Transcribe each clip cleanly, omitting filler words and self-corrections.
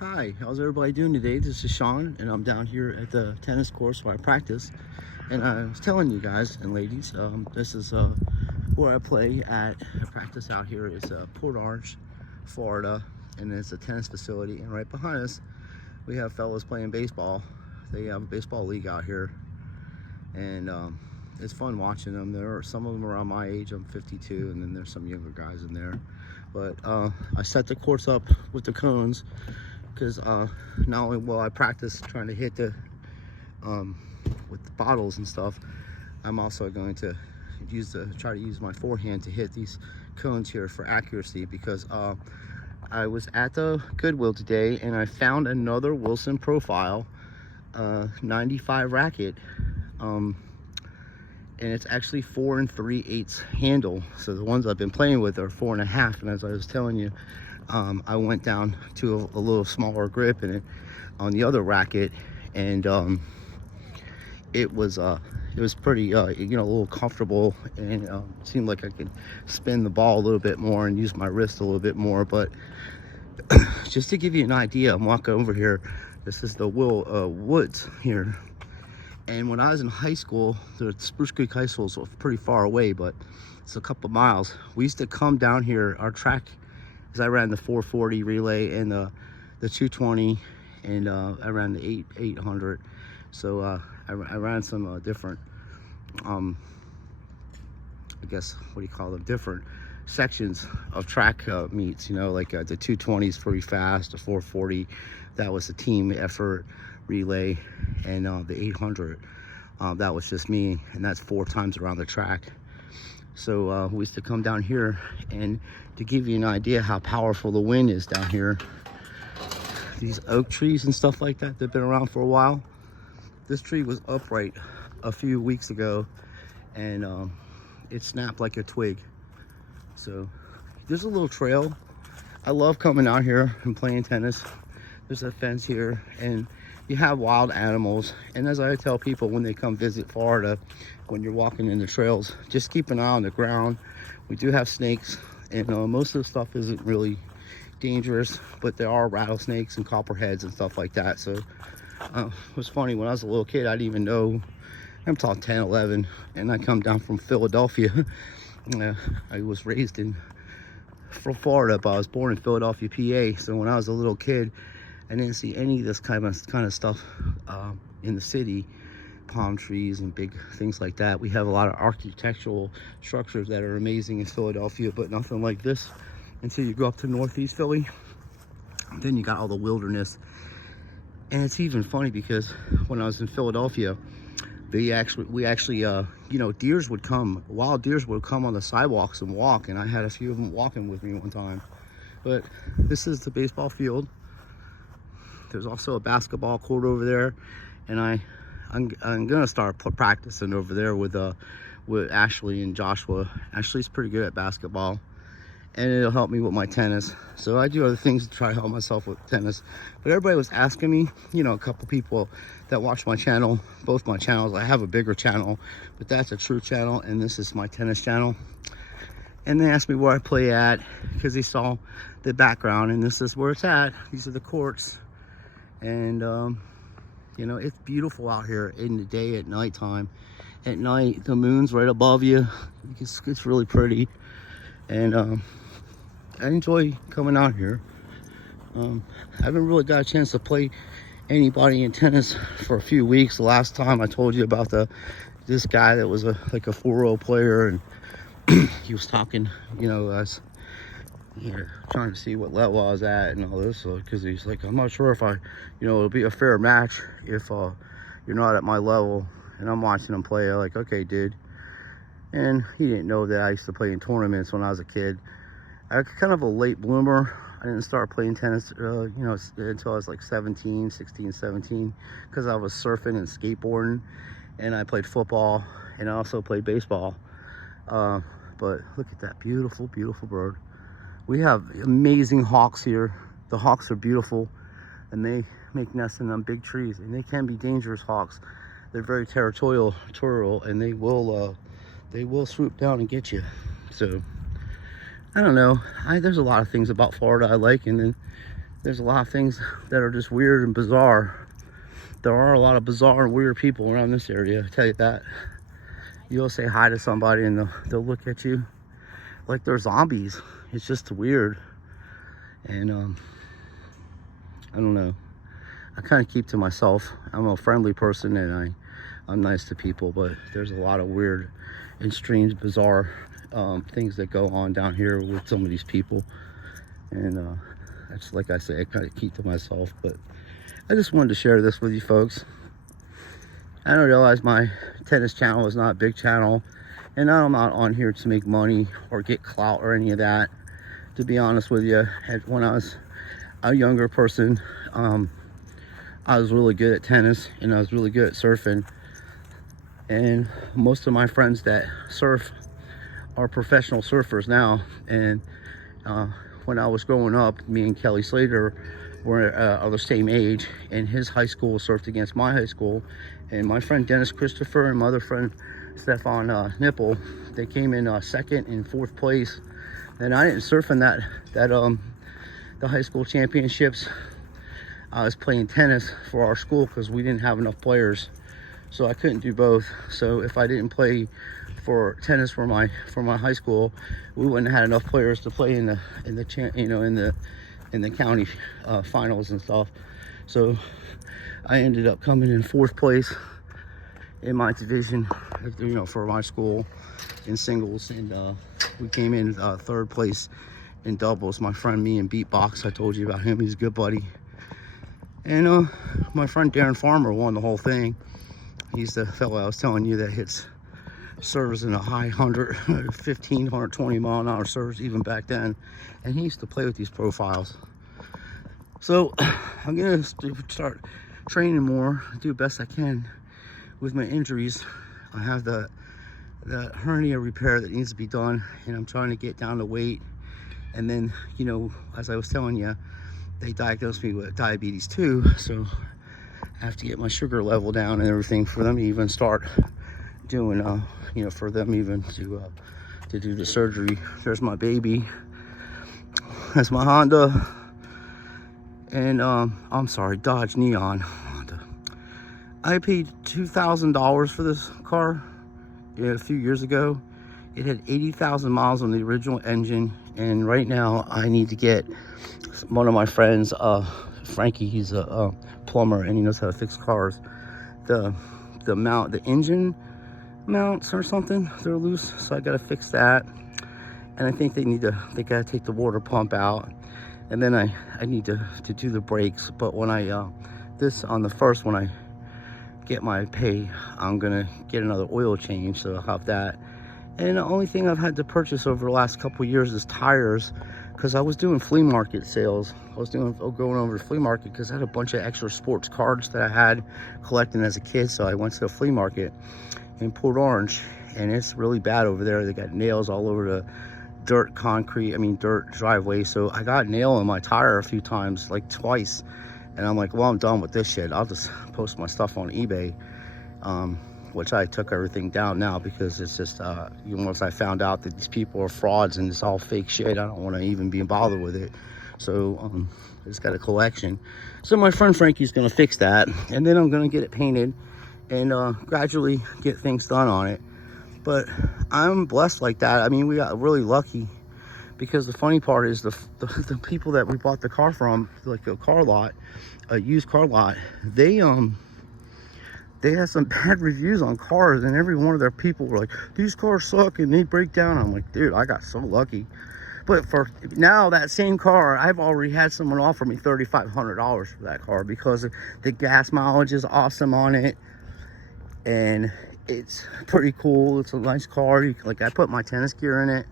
Hi, how's everybody doing today? This is Sean, and I'm down here at the tennis course where I practice. And I was telling you guys and ladies, this is where I play at. I practice out here. It's Port Orange, Florida, and it's a tennis facility. And right behind us, we have fellows playing baseball. They have a baseball league out here, and it's fun watching them. There are some of them around my age. I'm 52, and then there's some younger guys in there. But I set the course up with the cones because not only will I practice trying to hit the with the bottles and stuff, I'm also going to try to use my forehand to hit these cones here for accuracy, because I was at the Goodwill today and I found another Wilson Profile 95 racket, and it's actually 4 3/8 handle. So the ones I've been playing with are 4 1/2, and as I was telling you, I went down to a little smaller grip and on the other racket, and it was pretty a little comfortable, and it seemed like I could spin the ball a little bit more and use my wrist a little bit more. But just to give you an idea, I'm walking over here. This is the Woods here, and when I was in high school, the Spruce Creek High School is pretty far away, but it's a couple miles. We used to come down here. Our track, because I ran the 440 relay and the 220, and I ran the 800. So I ran some different, I guess, what do you call them, different sections of track meets, like the 220 is pretty fast, the 440, that was a team effort relay, and the 800, that was just me, and that's 4 times around the track. So we used to come down here, and to give you an idea how powerful the wind is down here, these oak trees and stuff like that, they've been around for a while. This tree was upright a few weeks ago, and it snapped like a twig. So there's a little trail. I love coming out here and playing tennis. There's a fence here, and you have wild animals. And as I tell people when they come visit Florida, when you're walking in the trails, just keep an eye on the ground. We do have snakes, and most of the stuff isn't really dangerous, but there are rattlesnakes and copperheads and stuff like that. So it was funny, when I was a little kid, I didn't even know. I'm talking 10, 11, and I come down from Philadelphia. I was raised from Florida, but I was born in Philadelphia, PA. So when I was a little kid, I didn't see any of this kind of stuff in the city, palm trees and big things like that. We have a lot of architectural structures that are amazing in Philadelphia, but nothing like this until you go up to Northeast Philly. Then you got all the wilderness. And it's even funny because when I was in Philadelphia, we actually deers would come, wild deers would come on the sidewalks and walk, and I had a few of them walking with me one time. But this is the baseball field. There's also a basketball court over there, and I'm gonna start practicing over there with Ashley and Joshua. Ashley's pretty good at basketball, and it'll help me with my tennis. So I do other things to try to help myself with tennis. But everybody was asking me, a couple people that watch my channel, both my channels. I have a bigger channel, but that's a true channel, and this is my tennis channel. And they asked me where I play at, because they saw the background, and this is where it's at. These are the courts. And it's beautiful out here in the day, at nighttime. At night, the moon's right above you. It's really pretty. And I enjoy coming out here. I haven't really got a chance to play anybody in tennis for a few weeks. The last time I told you about this guy that was like a 4-0 player, and he was talking, us trying to see what level I was at and all this, because he's like, I'm not sure if it'll be a fair match if you're not at my level. And I'm watching him play. I'm like, okay, dude. And he didn't know that I used to play in tournaments when I was a kid. I was kind of a late bloomer. I didn't start playing tennis, until I was like 16, 17, because I was surfing and skateboarding, and I played football, and I also played baseball. But look at that beautiful, beautiful bird. We have amazing hawks here. The hawks are beautiful, and they make nests in them big trees, and they can be dangerous hawks. They're very territorial, and they will swoop down and get you. So I don't know. There's a lot of things about Florida I like, and then there's a lot of things that are just weird and bizarre. There are a lot of bizarre and weird people around this area, I tell you that. You'll say hi to somebody and they'll look at you like they're zombies. It's just weird. And I don't know. I kind of keep to myself. I'm a friendly person and I'm nice to people, but there's a lot of weird and strange, bizarre things that go on down here with some of these people. And that's, like I say, I kind of keep to myself. But I just wanted to share this with you folks. I don't realize my tennis channel is not a big channel, and I'm not on here to make money or get clout or any of that. To be honest with you, when I was a younger person, I was really good at tennis and I was really good at surfing. And most of my friends that surf are professional surfers now. And when I was growing up, me and Kelly Slater were of the same age, and his high school surfed against my high school. And my friend Dennis Christopher and my other friend Stefan Nipple, they came in second and fourth place. And I didn't surf in the high school championships. I was playing tennis for our school because we didn't have enough players, so I couldn't do both. So if I didn't play for tennis for my high school, we wouldn't have had enough players to play in the county finals and stuff. So I ended up coming in fourth place in my division, for my school in singles, and we came in third place in doubles. My friend me and Beatbox, I told you about him, he's a good buddy. And my friend Darren Farmer won the whole thing. He's the fellow I was telling you that hits serves in a high 115, 120 mile an hour serves even back then. And he used to play with these profiles. So I'm gonna start training more, do the best I can with my injuries. I have the hernia repair that needs to be done, and I'm trying to get down to weight. And then, as I was telling you, they diagnosed me with diabetes too, so I have to get my sugar level down and everything for them to even start doing, for them even to do the surgery. There's my baby. That's my Honda. And I'm sorry, Dodge Neon Honda. I paid $2,000 for this car a few years ago. It had 80,000 miles on the original engine, and right now I need to get one of my friends, Frankie. He's a plumber and he knows how to fix cars. The engine mounts or something, they're loose, so I gotta fix that. And I think they gotta take the water pump out, and then I need to do the brakes. But when on the first, when I get my pay, I'm gonna get another oil change, so I'll have that. And the only thing I've had to purchase over the last couple of years is tires, because I was doing flea market sales. I was going over to flea market because I had a bunch of extra sports cards that I had collecting as a kid. So I went to the flea market in Port Orange, and it's really bad over there. They got nails all over the dirt driveway. So I got a nail in my tire a few times, like twice. And I'm like, well, I'm done with this shit. I'll just post my stuff on eBay. Which I took everything down now, because it's just, once I found out that these people are frauds and it's all fake shit, I don't want to even be bothered with it. So I just got a collection. So my friend Frankie's going to fix that, and then I'm going to get it painted and gradually get things done on it. But I'm blessed like that. I mean, we got really lucky, because the funny part is the people that we bought the car from, like a car lot, a used car lot, they had some bad reviews on cars, and every one of their people were like, these cars suck and they break down. I'm like, dude, I got so lucky. But for now, that same car, I've already had someone offer me $3,500 for that car, because the gas mileage is awesome on it, and it's pretty cool. It's a nice car. I put my tennis gear in it.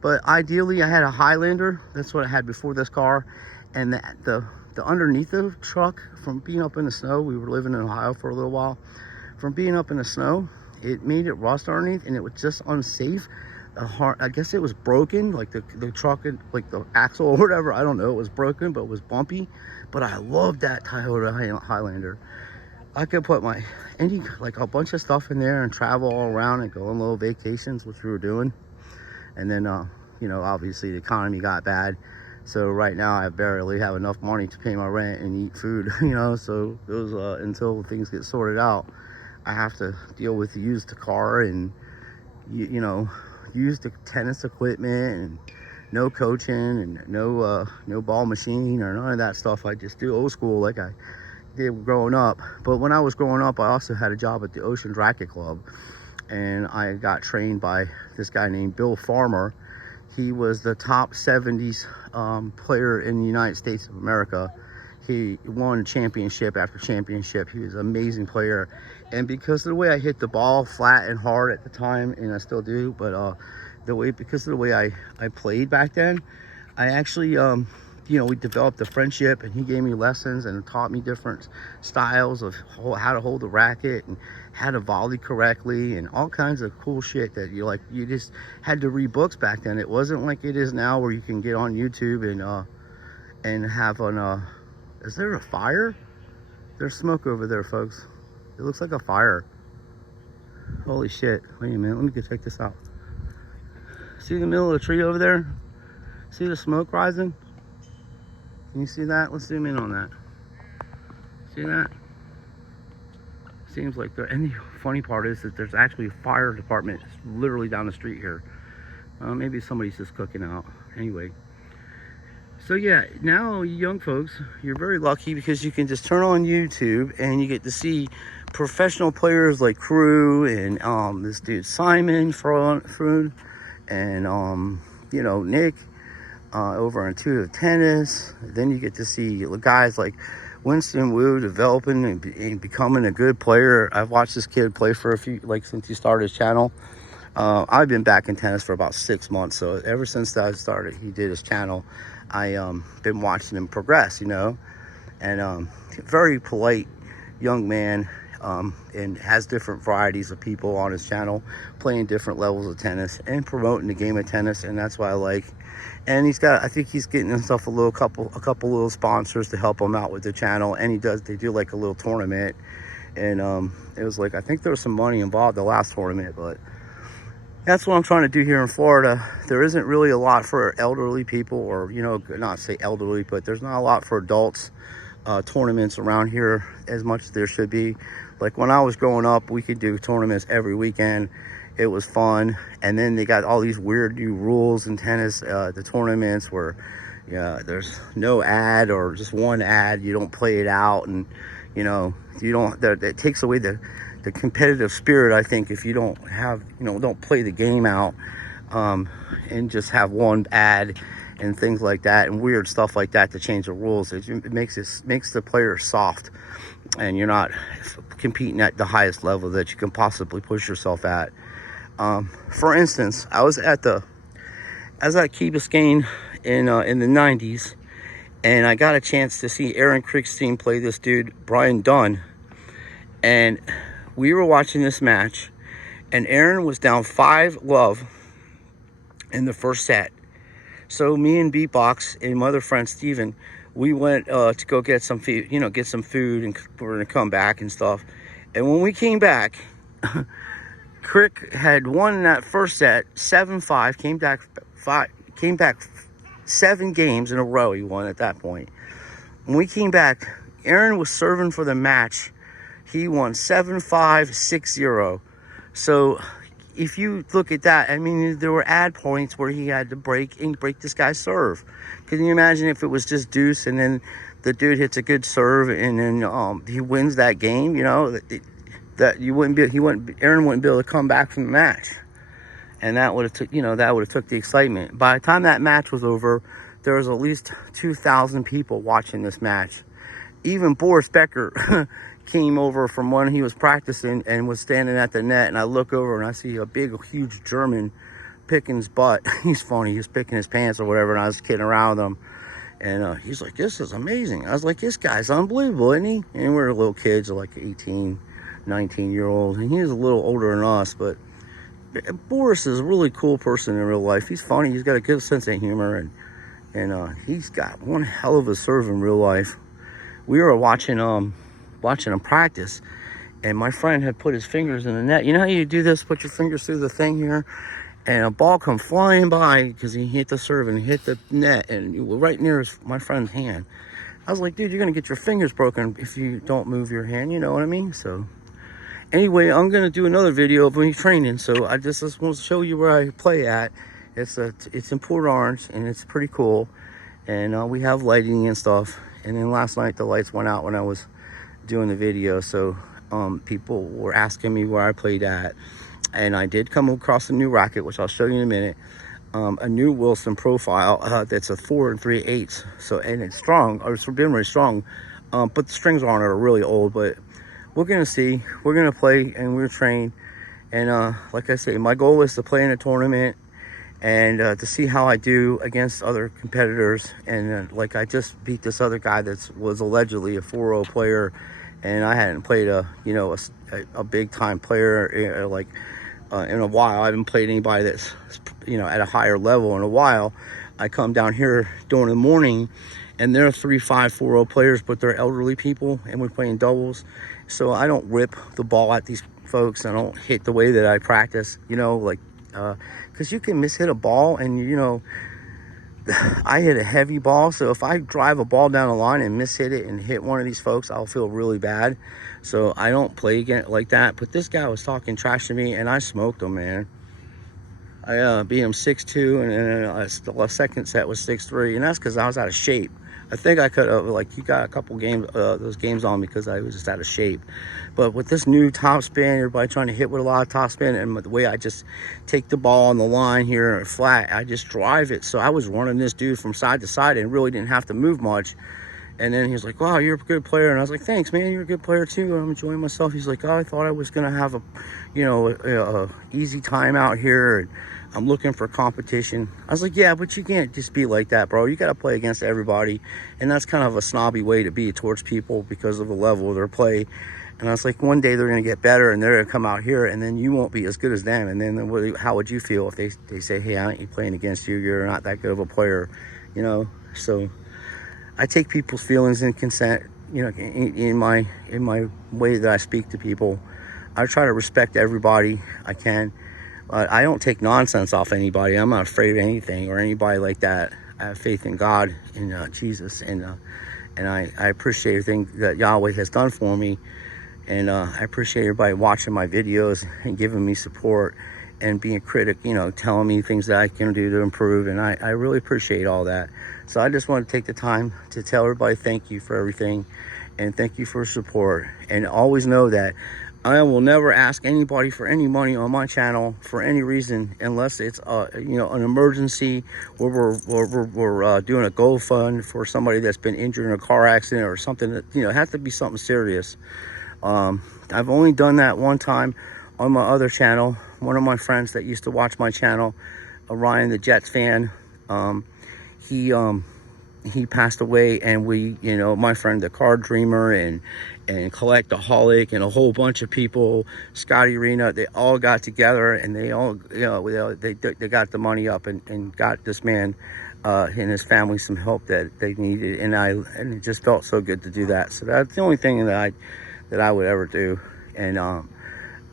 But ideally, I had a Highlander. That's what I had before this car. And the underneath the truck, from being up in the snow, we were living in Ohio for a little while. From being up in the snow, it made it rust underneath, and it was just unsafe. I guess it was broken, like the truck, like the axle or whatever. I don't know. It was broken, but it was bumpy. But I loved that Toyota Highlander. I could put a bunch of stuff in there and travel all around and go on little vacations, which we were doing. And then, obviously the economy got bad. So right now I barely have enough money to pay my rent and eat food, you know. So those until things get sorted out, I have to deal with used the car and you know, use the tennis equipment and no coaching and no ball machine or none of that stuff. I just do old school like I did growing up. But when I was growing up, I also had a job at the Oceans Racket Club, and I got trained by this guy named Bill Farmer. He was the top 70s player in the United States of America. He won championship after championship. He was an amazing player. And because of the way I hit the ball flat and hard at the time, and I still do, but because of the way I played back then, I actually, you know, we developed a friendship, and he gave me lessons and taught me different styles of how to hold the racket and how to volley correctly and all kinds of cool shit that you just had to read books back then. It wasn't like it is now where you can get on YouTube and have an is there a fire? There's smoke over there, folks. It looks like a fire. Holy shit. Wait a minute, let me go check this out. See the middle of the tree over there? See the smoke rising? Can you see that? Let's zoom in on that. See that? Seems like there, and the funny part is that there's actually a fire department literally down the street here. Maybe somebody's just cooking out. Anyway. So yeah, now young folks, you're very lucky because you can just turn on YouTube and you get to see professional players like Crew and this dude Simon Froon and you know, Nick over on Intuitive Tennis. Then you get to see guys like Winston Wu developing and becoming a good player. I've watched this kid play for since he started his channel. I've been back in tennis for about 6 months, so ever since that started, he did his channel. I been watching him progress, you know, and very polite young man, and has different varieties of people on his channel playing different levels of tennis and promoting the game of tennis, and that's what I like. And I think he's getting himself a couple little sponsors to help him out with the channel, and they do like a little tournament, and it was like, I think there was some money involved the last tournament, but that's what I'm trying to do here in Florida. There isn't really a lot for elderly people, or, you know, not say elderly, but there's not a lot for adults tournaments around here as much as there should be. Like when I was growing up, we could do tournaments every weekend. It was fun. And then they got all these weird new rules in tennis, the tournaments where, yeah, there's no ad or just one ad. You don't play it out, and, you know, it takes away the competitive spirit, I think, if you don't have, you know, don't play the game out and just have one ad and things like that and weird stuff like that to change the rules. It makes the player soft, and you're not competing at the highest level that you can possibly push yourself at. For instance, I was at Key Biscayne in the 90s, and I got a chance to see Aaron Krickstein play this dude Brian Dunn, and we were watching this match, and Aaron was down 5-love in the first set. So me and Beatbox and my other friend Steven, we went to go get some food, you know, and we're gonna come back and stuff. And when we came back, Crick had won in that first set 7-5, came back 7 games in a row. He won at that point. When we came back, Aaron was serving for the match. He won 7-5, 6-0. So if you look at that, I mean, there were ad points where he had to break this guy's serve. Can you imagine if it was just deuce and then the dude hits a good serve and then he wins that game? You know, Aaron wouldn't be able to come back from the match, and that would have took the excitement. By the time that match was over, there was at least 2,000 people watching this match. Even Boris Becker came over from when he was practicing and was standing at the net, and I look over and I see a big, huge German picking his butt. He's funny. He's picking his pants or whatever, and I was kidding around with him. And he's like, "This is amazing." I was like, "This guy's unbelievable, isn't he?" And we're little kids, like 18, 19-year-olds, and he's a little older than us, but Boris is a really cool person in real life. He's funny. He's got a good sense of humor, and he's got one hell of a serve in real life. We were watching him practice, and my friend had put his fingers in the net. You know how you do this? Put your fingers through the thing here, and a ball come flying by because he hit the serve and hit the net, and right near my friend's hand. I was like, dude, you're gonna get your fingers broken if you don't move your hand, you know what I mean? So anyway, I'm gonna do another video of me training. So I just want to show you where I play at. It's in Port Orange, and it's pretty cool, and we have lighting and stuff. And then last night the lights went out when I was doing the video, so people were asking me where I played at, and I did come across a new racket, which I'll show you in a minute. A new Wilson profile that's a 4 3/8, so, and it's strong, or it's been really strong, but the strings on it are really old. But we're gonna see, we're gonna play and we're trained, and like I say, my goal is to play in a tournament and to see how I do against other competitors. And like, I just beat this other guy that was allegedly a 4-0 player, and I hadn't played a big time player in a while. I haven't played anybody that's at a higher level in a while. I come down here during the morning, and they're 3-5 4-0 players, but they're elderly people, and we're playing doubles. So I don't rip the ball at these folks. I don't hit the way that I practice, because you can mishit a ball, and I hit a heavy ball, so if I drive a ball down the line and mishit it and hit one of these folks, I'll feel really bad. So I don't play again like that. But this guy was talking trash to me, and I smoked him, man. I beat him 6-2, and then the second set was 6-3, and that's because I was out of shape. I think I could have, you got a couple games, those games on me because I was just out of shape. But with this new top spin, everybody trying to hit with a lot of top spin, and the way I just take the ball on the line here flat, I just drive it. So I was running this dude from side to side and really didn't have to move much. And then he was like, wow, you're a good player. And I was like, thanks, man, you're a good player too. I'm enjoying myself. He's like, oh, I thought I was going to have a easy time out here, and I'm looking for competition. I was like, yeah, but you can't just be like that, bro. You got to play against everybody. And that's kind of a snobby way to be towards people because of the level of their play. And I was like, one day they're going to get better, and they're going to come out here, and then you won't be as good as them. And then how would you feel if they say, hey, I ain't playing against you. You're not that good of a player, So I take people's feelings and consent, in my way that I speak to people. I try to respect everybody I can. I don't take nonsense off anybody. I'm not afraid of anything or anybody like that. I have faith in God, in Jesus, and I appreciate everything that Yahweh has done for me. And I appreciate everybody watching my videos and giving me support and being a critic, telling me things that I can do to improve. And I really appreciate all that. So I just want to take the time to tell everybody thank you for everything, and thank you for support. And always know that I will never ask anybody for any money on my channel for any reason, unless it's an emergency, where we're doing a GoFund for somebody that's been injured in a car accident or something that it has to be something serious. I've only done that one time on my other channel. One of my friends that used to watch my channel, Ryan the Jets fan, he passed away, and we, my friend the Card Dreamer and Collectaholic and a whole bunch of people, Scotty Rena, they all got together, and they all, they got the money up and got this man and his family some help that they needed, and it just felt so good to do that. So that's the only thing that I would ever do. And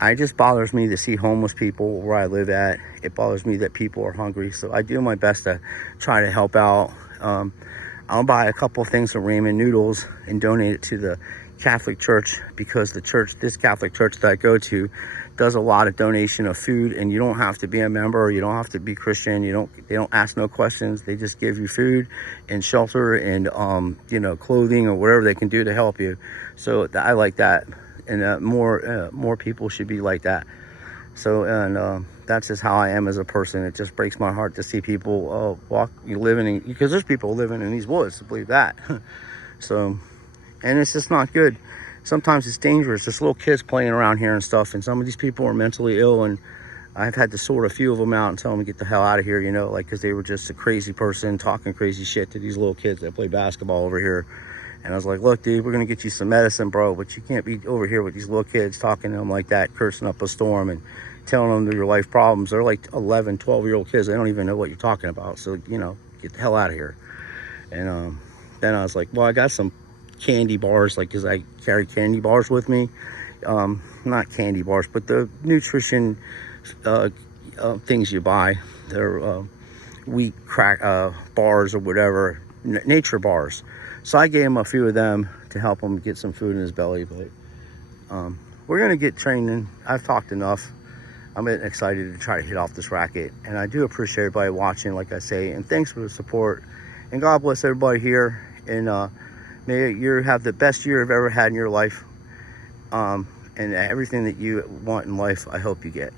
it just bothers me to see homeless people where I live at. It bothers me that people are hungry. So I do my best to try to help out. I'll buy a couple of things of ramen noodles and donate it to the Catholic Church, because this Catholic church that I go to does a lot of donation of food, and you don't have to be a member, or you don't have to be Christian. They don't ask no questions. They just give you food and shelter and clothing or whatever they can do to help you. So I like that, and more people should be like that. So, and that's just how I am as a person. It just breaks my heart to see people because there's people living in these woods, believe that. So, and it's just not good. Sometimes it's dangerous. There's little kids playing around here and stuff, and some of these people are mentally ill, and I've had to sort a few of them out and tell them to get the hell out of here, because they were just a crazy person talking crazy shit to these little kids that play basketball over here. And I was like, look, dude, we're going to get you some medicine, bro, but you can't be over here with these little kids talking to them like that, cursing up a storm and telling them your life problems. They're like 11, 12-year-old kids. They don't even know what you're talking about. So, get the hell out of here. And then I was like, well, I got some candy bars, because I carry candy bars with me. Not candy bars, but the nutrition things you buy. They're wheat crack bars or whatever, nature bars. So I gave him a few of them to help him get some food in his belly. But we're gonna get training. I've talked enough. I'm excited to try to hit off this racket, and I do appreciate everybody watching, like I say, and thanks for the support. And God bless everybody here, and may you have the best year you've ever had in your life, and everything that you want in life, I hope you get.